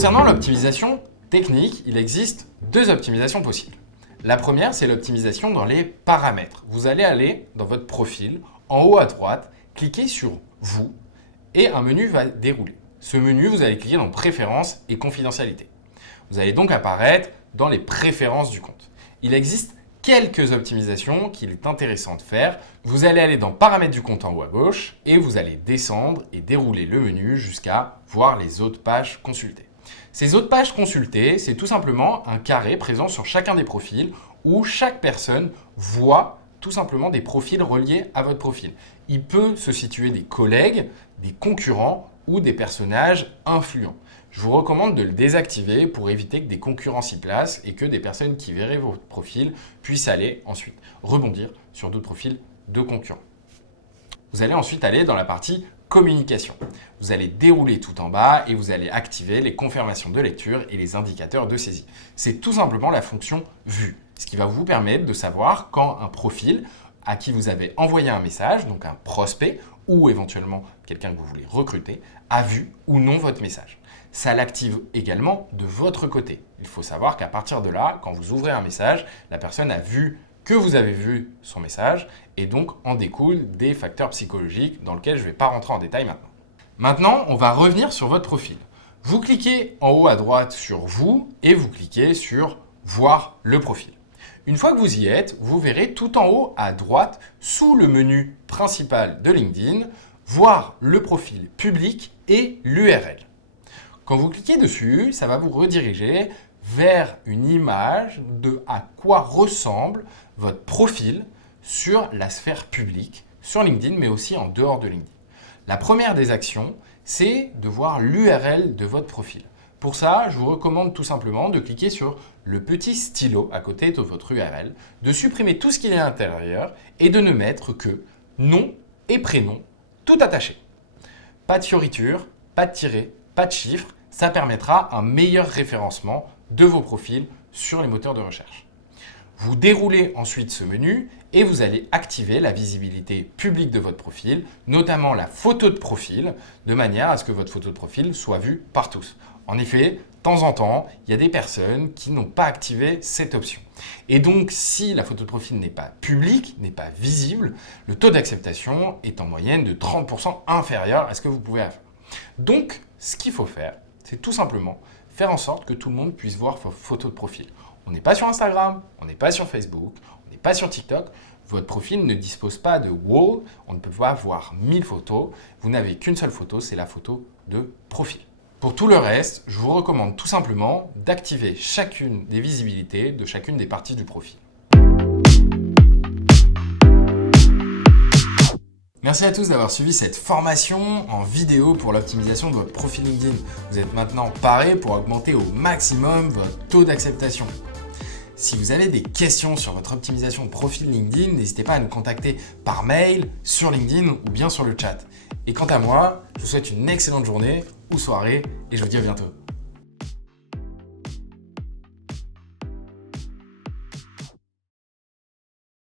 Concernant l'optimisation technique, il existe deux optimisations possibles. La première, c'est l'optimisation dans les paramètres. Vous allez aller dans votre profil, en haut à droite, cliquer sur « Vous » et un menu va dérouler. Ce menu, vous allez cliquer dans « Préférences et confidentialité ». Vous allez donc apparaître dans les préférences du compte. Il existe quelques optimisations qu'il est intéressant de faire. Vous allez aller dans « Paramètres du compte » en haut à gauche et vous allez descendre et dérouler le menu jusqu'à voir les autres pages consultées. Ces autres pages consultées, c'est tout simplement un carré présent sur chacun des profils où chaque personne voit tout simplement des profils reliés à votre profil. Il peut se situer des collègues, des concurrents ou des personnages influents. Je vous recommande de le désactiver pour éviter que des concurrents s'y placent et que des personnes qui verraient votre profil puissent aller ensuite rebondir sur d'autres profils de concurrents. Vous allez ensuite aller dans la partie communication. Vous allez dérouler tout en bas et vous allez activer les confirmations de lecture et les indicateurs de saisie. C'est tout simplement la fonction vue, ce qui va vous permettre de savoir quand un profil à qui vous avez envoyé un message, donc un prospect ou éventuellement quelqu'un que vous voulez recruter, a vu ou non votre message. Ça l'active également de votre côté. Il faut savoir qu'à partir de là, quand vous ouvrez un message, la personne a vu que vous avez vu son message et donc en découlent des facteurs psychologiques dans lesquels je ne vais pas rentrer en détail maintenant. Maintenant, on va revenir sur votre profil. Vous cliquez en haut à droite sur « Vous » et vous cliquez sur « Voir le profil ». Une fois que vous y êtes, vous verrez tout en haut à droite, sous le menu principal de LinkedIn, « Voir le profil public » et l'URL. Quand vous cliquez dessus, ça va vous rediriger vers une image de à quoi ressemble votre profil sur la sphère publique, sur LinkedIn, mais aussi en dehors de LinkedIn. La première des actions, c'est de voir l'URL de votre profil. Pour ça, je vous recommande tout simplement de cliquer sur le petit stylo à côté de votre URL, de supprimer tout ce qui est à l'intérieur et de ne mettre que nom et prénom, tout attaché. Pas de fioriture, pas de tiret, pas de chiffres, ça permettra un meilleur référencement de vos profils sur les moteurs de recherche. Vous déroulez ensuite ce menu et vous allez activer la visibilité publique de votre profil, notamment la photo de profil, de manière à ce que votre photo de profil soit vue par tous. En effet, de temps en temps, il y a des personnes qui n'ont pas activé cette option. Et donc, si la photo de profil n'est pas publique, n'est pas visible, le taux d'acceptation est en moyenne de 30% inférieur à ce que vous pouvez faire. Donc, ce qu'il faut faire, c'est tout simplement faire en sorte que tout le monde puisse voir vos photos de profil. On n'est pas sur Instagram, on n'est pas sur Facebook, on n'est pas sur TikTok. Votre profil ne dispose pas de wall, on ne peut pas voir 1000 photos. Vous n'avez qu'une seule photo, c'est la photo de profil. Pour tout le reste, je vous recommande tout simplement d'activer chacune des visibilités de chacune des parties du profil. Merci à tous d'avoir suivi cette formation en vidéo pour l'optimisation de votre profil LinkedIn. Vous êtes maintenant paré pour augmenter au maximum votre taux d'acceptation. Si vous avez des questions sur votre optimisation de profil LinkedIn, n'hésitez pas à nous contacter par mail, sur LinkedIn ou bien sur le chat. Et quant à moi, je vous souhaite une excellente journée ou soirée et je vous dis à bientôt.